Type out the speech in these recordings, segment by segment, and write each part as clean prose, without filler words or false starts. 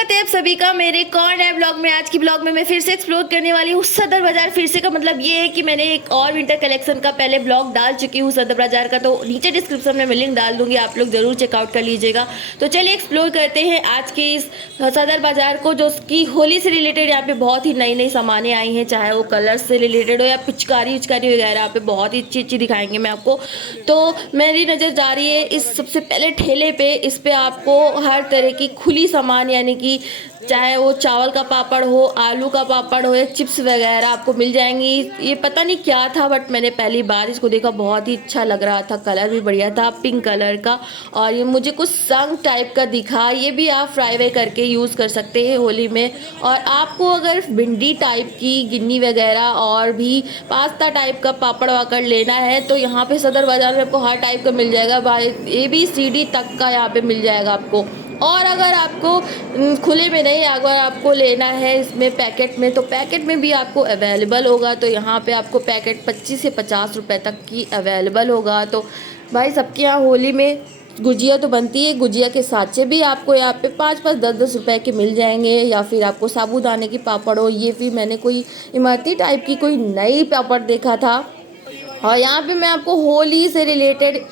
स्वागत है आप सभी का मेरे एक और नए ब्लॉग में। आज की ब्लॉग में मैं फिर से एक्सप्लोर करने वाली हूँ सदर बाजार। फिर से का मतलब ये है कि मैंने एक और विंटर कलेक्शन का पहले ब्लॉग डाल चुकी हूँ सदर बाजार का, तो नीचे डिस्क्रिप्शन में मैं लिंक डाल दूंगी, आप लोग जरूर चेकआउट कर लीजिएगा। तो चलिए एक्सप्लोर करते हैं आज की इस सदर बाजार को, जो कि होली से रिलेटेड यहाँ पे बहुत ही नई नई सामानें आई हैं, चाहे वो कलर्स से रिलेटेड हो या पिचकारी उचकारी वगैरह, यहाँ पे बहुत ही अच्छी अच्छी दिखाएंगे मैं आपको। तो मेरी नज़र जा रही है इस सबसे पहले ठेले पे। इस पे आपको हर तरह की खुली सामान, यानी कि चाहे वो चावल का पापड़ हो, आलू का पापड़ हो या चिप्स वगैरह आपको मिल जाएंगी। ये पता नहीं क्या था, बट मैंने पहली बार इसको देखा, बहुत ही अच्छा लग रहा था, कलर भी बढ़िया था पिंक कलर का। और ये मुझे कुछ संग टाइप का दिखा, ये भी आप फ्राई वे करके यूज़ कर सकते हैं होली में। और आपको अगर भिंडी टाइप की गिन्नी वगैरह और भी पास्ता टाइप का पापड़ वाकड़ लेना है तो यहाँ पे सदर बाज़ार में आपको हर टाइप का मिल जाएगा, भाई ABCD तक का यहाँ पे मिल जाएगा आपको। और अगर आपको खुले में नहीं, अगर आपको लेना है इसमें पैकेट में, तो पैकेट में भी आपको अवेलेबल होगा। तो यहाँ पे आपको पैकेट 25 से 50 रुपए तक की अवेलेबल होगा। तो भाई सबके यहाँ होली में गुजिया तो बनती है, गुजिया के साँचे भी आपको यहाँ पे 5-5 10-10 रुपए के मिल जाएंगे। या फिर आपको साबूदाने की पापड़ हो, ये भी मैंने कोई इमरती टाइप की कोई नई पापड़ देखा था। और यहाँ पे मैं आपको होली से रिलेटेड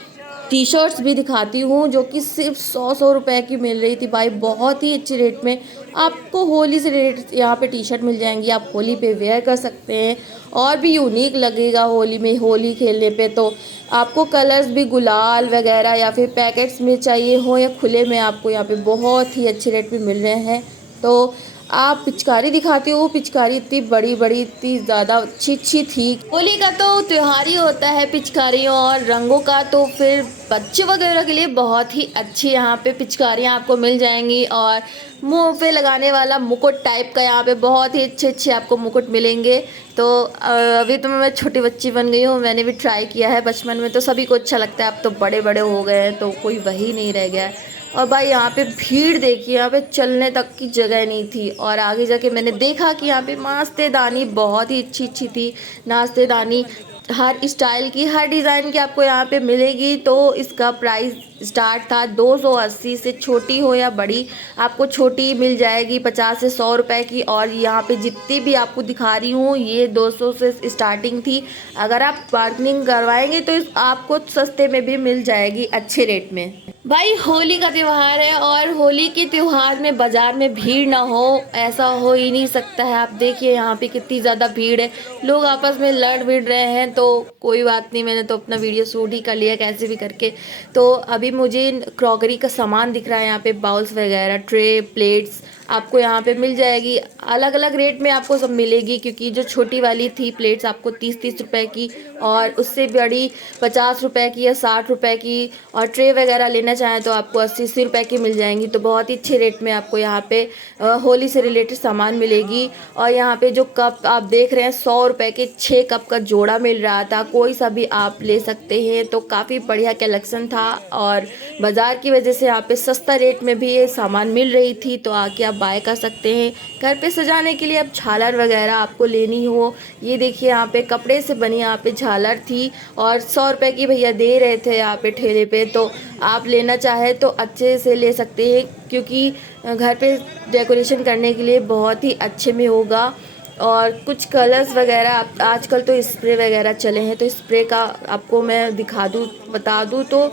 टी शर्ट्स भी दिखाती हूँ, जो कि सिर्फ 100 रुपए की मिल रही थी भाई, बहुत ही अच्छे रेट में आपको होली से रिलेटेड यहाँ पे टी शर्ट मिल जाएंगी। आप होली पे वेयर कर सकते हैं और भी यूनिक लगेगा होली में, होली खेलने पे। तो आपको कलर्स भी गुलाल वगैरह या फिर पैकेट्स में चाहिए हो या खुले में, आपको यहाँ पे बहुत ही अच्छे रेट में मिल रहे हैं। तो आप पिचकारी दिखाती हो, पिचकारी इतनी बड़ी बड़ी, इतनी ज़्यादा अच्छी अच्छी थी। होली का तो त्योहार ही होता है पिचकारियों और रंगों का, तो फिर बच्चे वगैरह के लिए बहुत ही अच्छी यहाँ पे पिचकारियाँ आपको मिल जाएंगी। और मुंह पे लगाने वाला मुकुट टाइप का यहाँ पे बहुत ही अच्छे अच्छे आपको मुकुट मिलेंगे। तो अभी तो मैं छोटी बच्ची बन गई हूँ, मैंने भी ट्राई किया है बचपन में, तो सभी को अच्छा लगता है। अब तो बड़े बड़े हो गए हैं तो कोई वही नहीं रह गया है। और भाई यहाँ पे भीड़ देखिए, यहाँ पे चलने तक की जगह नहीं थी। और आगे जाके मैंने देखा कि यहाँ पे नाश्तेदानी बहुत ही अच्छी अच्छी थी। नाश्तेदानी हर स्टाइल की, हर डिज़ाइन की आपको यहाँ पे मिलेगी। तो इसका प्राइस स्टार्ट था 280 से, छोटी हो या बड़ी आपको छोटी मिल जाएगी 50 से 100 रुपए की। और यहाँ पे जितनी भी आपको दिखा रही हूँ ये 200 से स्टार्टिंग थी। अगर आप बार्गेनिंग करवाएंगे तो आपको सस्ते में भी मिल जाएगी, अच्छे रेट में। भाई होली का त्यौहार है और होली के त्यौहार में बाजार में भीड़ ना हो, ऐसा हो ही नहीं सकता है। आप देखिए यहाँ पे कितनी ज़्यादा भीड़ है, लोग आपस में लड़ भिड़ रहे हैं। तो कोई बात नहीं, मैंने तो अपना वीडियो शूट ही कर लिया कैसे भी करके। तो अभी मुझे क्रॉकरी का सामान दिख रहा है, यहाँ पे बाउल्स वगैरह, ट्रे, प्लेट्स आपको यहाँ पे मिल जाएगी। अलग अलग रेट में आपको सब मिलेगी, क्योंकि जो छोटी वाली थी प्लेट्स आपको 30-30 रुपए की, और उससे बड़ी 50 रुपए की या 60 रुपए की। और ट्रे वगैरह लेना चाहें तो आपको 80-80 रुपए की मिल जाएंगी। तो बहुत ही अच्छे रेट में आपको यहाँ पे होली से रिलेटेड सामान मिलेगी। और यहाँ पे जो कप आप देख रहे हैं 100 रुपए के 6 कप का जोड़ा मिल रहा था, कोई सा भी आप ले सकते हैं। तो काफ़ी बढ़िया कलेक्शन था और बाज़ार की वजह से यहाँ पे सस्ता रेट में भी ये सामान मिल रही थी। तो आके आप बाय कर सकते हैं। घर पे सजाने के लिए अब झालर वगैरह आपको लेनी हो, ये देखिए यहाँ पे कपड़े से बनी यहाँ पे झालर थी और 100 रुपए की भैया दे रहे थे यहाँ पे ठेले पे। तो आप लेना चाहे तो अच्छे से ले सकते हैं, क्योंकि घर पे डेकोरेशन करने के लिए बहुत ही अच्छे में होगा। और कुछ कलर्स वगैरह आजकल तो स्प्रे वगैरह चले हैं, तो स्प्रे का आपको मैं दिखा दूँ, बता दूँ तो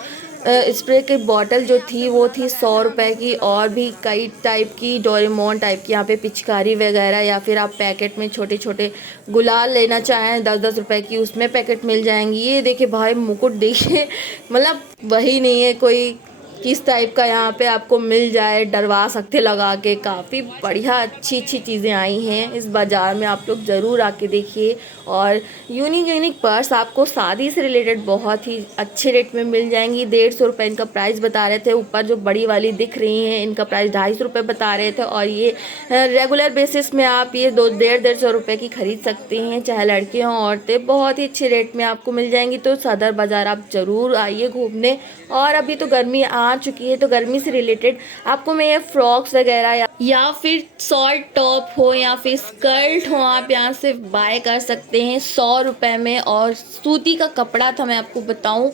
स्प्रे की बॉटल जो थी वो थी 100 रुपए की। और भी कई टाइप की डोरेमोन टाइप की यहाँ पे पिचकारी वगैरह, या फिर आप पैकेट में छोटे छोटे गुलाल लेना चाहें 10-10 रुपए की, उसमें पैकेट मिल जाएंगी। ये देखिए भाई मुकुट देखिए, मतलब वही नहीं है कोई किस टाइप का यहाँ पे आपको मिल जाए, डरवा सकते लगा के। काफ़ी बढ़िया अच्छी अच्छी चीज़ें आई हैं इस बाज़ार में, आप लोग ज़रूर आके देखिए। और यूनिक यूनिक पर्स आपको शादी से रिलेटेड बहुत ही अच्छे रेट में मिल जाएंगी। 150 रुपये इनका प्राइस बता रहे थे। ऊपर जो बड़ी वाली दिख रही हैं इनका प्राइस 250 रुपये बता रहे थे। और ये रेगुलर बेसिस में आप ये 150 रुपये की खरीद सकते हैं, चाहे लड़के हों औरतें, बहुत ही अच्छे रेट में आपको मिल जाएंगी। तो सदर बाज़ार आप ज़रूर आइए घूमने। और अभी तो गर्मी आ चुकी है, तो गर्मी से रिलेटेड आपको मैं ये फ्रॉक्स वगैरह या फिर शॉर्ट टॉप हो या फिर स्कर्ट हो, आप यहाँ से बाय कर सकते हैं 100 रुपये में। और सूती का कपड़ा था, मैं आपको बताऊं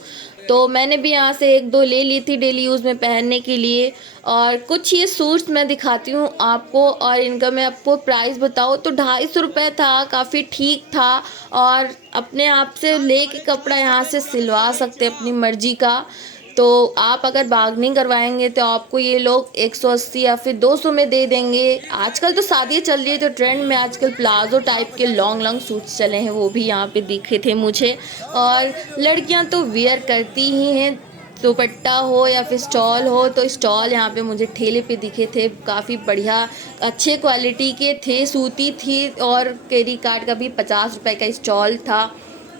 तो मैंने भी यहाँ से 1-2 ले ली थी डेली यूज़ में पहनने के लिए। और कुछ ये सूट्स मैं दिखाती हूँ आपको, और इनका मैं आपको प्राइस बताऊँ तो 250 रुपये था, काफ़ी ठीक था। और अपने आप से ले के कपड़ा यहाँ से सिलवा सकते अपनी मर्ज़ी का। तो आप अगर बार्गेनिंग करवाएंगे तो आपको ये लोग 180 या फिर 200 में दे देंगे। आजकल तो शादियाँ चल रही है तो ट्रेंड में आजकल प्लाजो टाइप के लॉन्ग लॉन्ग सूट्स चले हैं, वो भी यहाँ पे दिखे थे मुझे। और लड़कियाँ तो वेयर करती ही हैं, दुपट्टा हो या फिर स्टॉल हो। तो स्टॉल यहाँ पे मुझे ठेले पे दिखे थे, काफ़ी बढ़िया अच्छे क्वालिटी के थे, सूती थी। और कैरी कार्ड का भी 50 रुपये का स्टॉल था।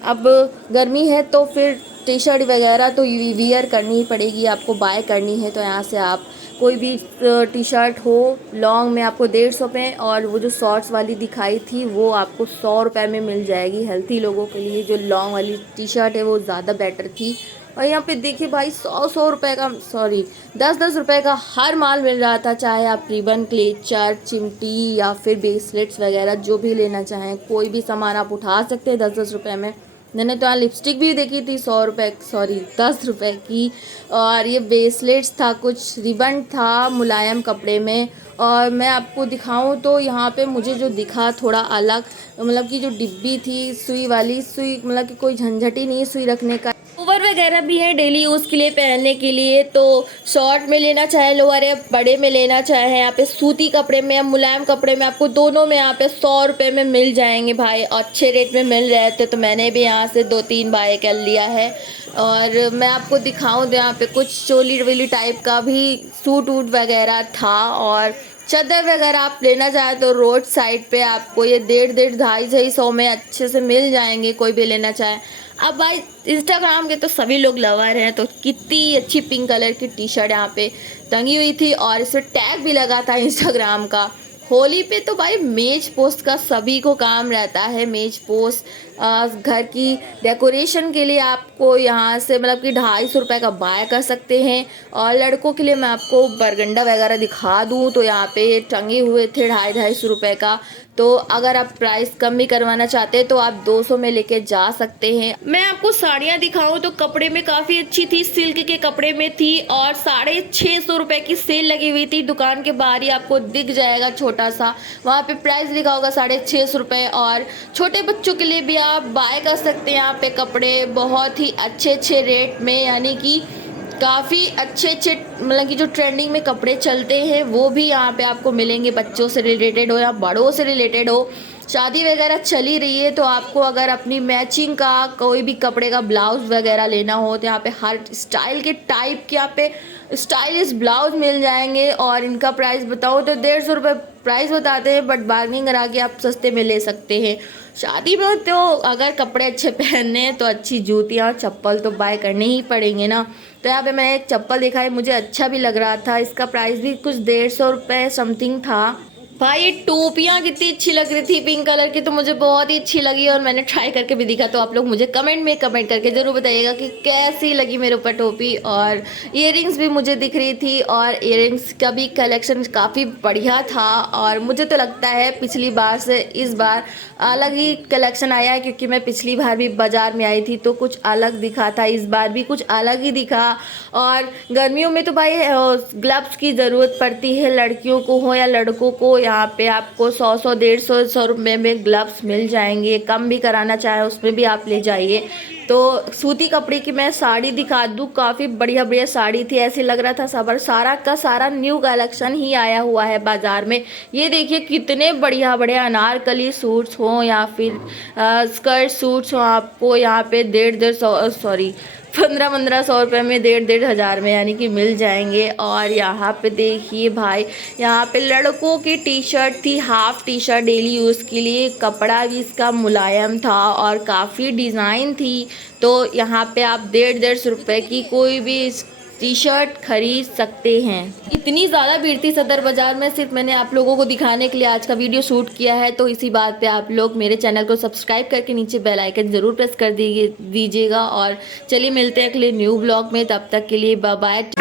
अब गर्मी है तो फिर टी शर्ट वगैरह तो वियर करनी ही पड़ेगी, आपको बाय करनी है। तो यहाँ से आप कोई भी टी शर्ट हो लॉन्ग में आपको 150 में, और वो जो शॉर्ट्स वाली दिखाई थी वो आपको 100 रुपये में मिल जाएगी। हेल्थी लोगों के लिए जो लॉन्ग वाली टी शर्ट है वो ज़्यादा बेटर थी। और यहाँ पे देखिए भाई 100 रुपये का, सॉरी 10 रुपये का हर माल मिल रहा था। चाहे आप रिबन, क्लेचर, चिमटी या फिर ब्रेसलेट्स वगैरह जो भी लेना चाहें, कोई भी सामान आप उठा सकते हैं 10 रुपये में। मैंने तो यहाँ लिपस्टिक भी देखी थी 100 रुपये, सॉरी 10 रुपये की। और ये ब्रेसलेट्स था, कुछ रिबन था मुलायम कपड़े में। और मैं आपको दिखाऊं तो यहाँ पे मुझे जो दिखा थोड़ा अलग, मतलब कि जो डिब्बी थी सुई वाली, सुई मतलब कि कोई झंझट ही नहीं सुई रखने का। लोअर वगैरह भी है डेली यूज़ के लिए पहनने के लिए। तो शॉर्ट में लेना चाहे लोअर या बड़े में लेना चाहे, यहाँ पे सूती कपड़े में या मुलायम कपड़े में, आपको दोनों में यहाँ पे 100 रुपये में मिल जाएंगे भाई। अच्छे रेट में मिल रहे थे तो मैंने भी यहाँ से 2-3 बाय कर लिया है। और मैं आपको दिखाऊँ तो यहाँ पे कुछ चोली वोली टाइप का भी सूट वूट वगैरह था। और चादर वगैरह आप लेना चाहें तो रोड साइड पे आपको ये 150, 250 में अच्छे से मिल जाएंगे, कोई भी लेना चाहे। अब भाई इंस्टाग्राम के तो सभी लोग लवर हैं, तो कितनी अच्छी पिंक कलर की टी शर्ट यहाँ पे टंगी हुई थी और इस पर टैग भी लगा था इंस्टाग्राम का। होली पे तो भाई मेज पोस्ट का सभी को काम रहता है। मेज पोस्ट घर की डेकोरेशन के लिए आपको यहाँ से मतलब कि 250 रुपये का बाय कर सकते हैं। और लड़कों के लिए मैं आपको बरगंडा वगैरह दिखा दूँ तो यहाँ पे टंगे हुए थे 250 रुपये का। तो अगर आप प्राइस कम भी करवाना चाहते हैं तो आप 200 में लेके जा सकते हैं। मैं आपको साड़ियाँ दिखाऊं तो कपड़े में काफ़ी अच्छी थी, सिल्क के कपड़े में थी। और 650 रुपये की सेल लगी हुई थी, दुकान के बाहर ही आपको दिख जाएगा छोटा सा, वहाँ पे प्राइस लिखा होगा 650 रुपये। और छोटे बच्चों के लिए भी आप बाय कर सकते हैं यहाँ पे कपड़े बहुत ही अच्छे रेट में, यानी कि काफ़ी अच्छे मतलब कि जो ट्रेंडिंग में कपड़े चलते हैं वो भी यहाँ पे आपको मिलेंगे। बच्चों से रिलेटेड हो या बड़ों से रिलेटेड हो, शादी वगैरह चली रही है तो आपको अगर अपनी मैचिंग का कोई भी कपड़े का ब्लाउज वगैरह लेना हो तो यहाँ पे हर स्टाइल के टाइप के यहाँ पे स्टाइलिश ब्लाउज मिल जाएंगे। और इनका प्राइस बताओ तो 150 रुपये प्राइस बताते हैं, बट बार्गेनिंग करा के आप सस्ते में ले सकते हैं। शादी में तो अगर कपड़े अच्छे पहनने हैं तो अच्छी जूतियाँ और चप्पल तो बाय करने ही पड़ेंगे ना। तो यहाँ पे मैंने एक चप्पल देखा है, मुझे अच्छा भी लग रहा था, इसका प्राइस भी कुछ 150 रुपये समथिंग था। भाई ये टोपियाँ कितनी अच्छी लग रही थी पिंक कलर की, तो मुझे बहुत ही अच्छी लगी और मैंने ट्राई करके भी दिखा। तो आप लोग मुझे कमेंट करके ज़रूर बताइएगा कि कैसी लगी मेरे ऊपर टोपी। और इयररिंग्स भी मुझे दिख रही थी और इयररिंग्स का भी कलेक्शन काफ़ी बढ़िया था। और मुझे तो लगता है पिछली बार से इस बार अलग ही कलेक्शन आया है, क्योंकि मैं पिछली बार भी बाज़ार में आई थी तो कुछ अलग दिखा था, इस बार भी कुछ अलग ही दिखा। और गर्मियों में तो भाई ग्लव्स की ज़रूरत पड़ती है, लड़कियों को हो या लड़कों को। यहाँ पे आपको 100, 150 रुपये में ग्लव्स मिल जाएंगे, कम भी कराना चाहे उसमें भी आप ले जाइए। तो सूती कपड़े की मैं साड़ी दिखा दूँ, काफ़ी बढ़िया साड़ी थी, ऐसे लग रहा था सारा का सारा न्यू कलेक्शन ही आया हुआ है बाज़ार में। ये देखिए कितने बढ़िया अनारकली सूट्स हों या फिर स्कर्ट सूट्स हों, आपको यहाँ पे 1500 रुपये में 1,500 हज़ार में यानी कि मिल जाएंगे। और यहाँ पे देखिए भाई, यहाँ पे लड़कों की टी शर्ट थी, half T shirt daily use के लिए, कपड़ा भी इसका मुलायम था और काफ़ी डिज़ाइन थी। तो यहाँ पे आप 150 रुपये की कोई भी टी शर्ट खरीद सकते हैं। इतनी ज़्यादा भीड़ थी सदर बाज़ार में, सिर्फ मैंने आप लोगों को दिखाने के लिए आज का वीडियो शूट किया है। तो इसी बात पे आप लोग मेरे चैनल को सब्सक्राइब करके नीचे बेल आइकन ज़रूर प्रेस कर दीजिएगा। और चलिए मिलते हैं अगले न्यू ब्लॉग में, तब तक के लिए बाय बाय।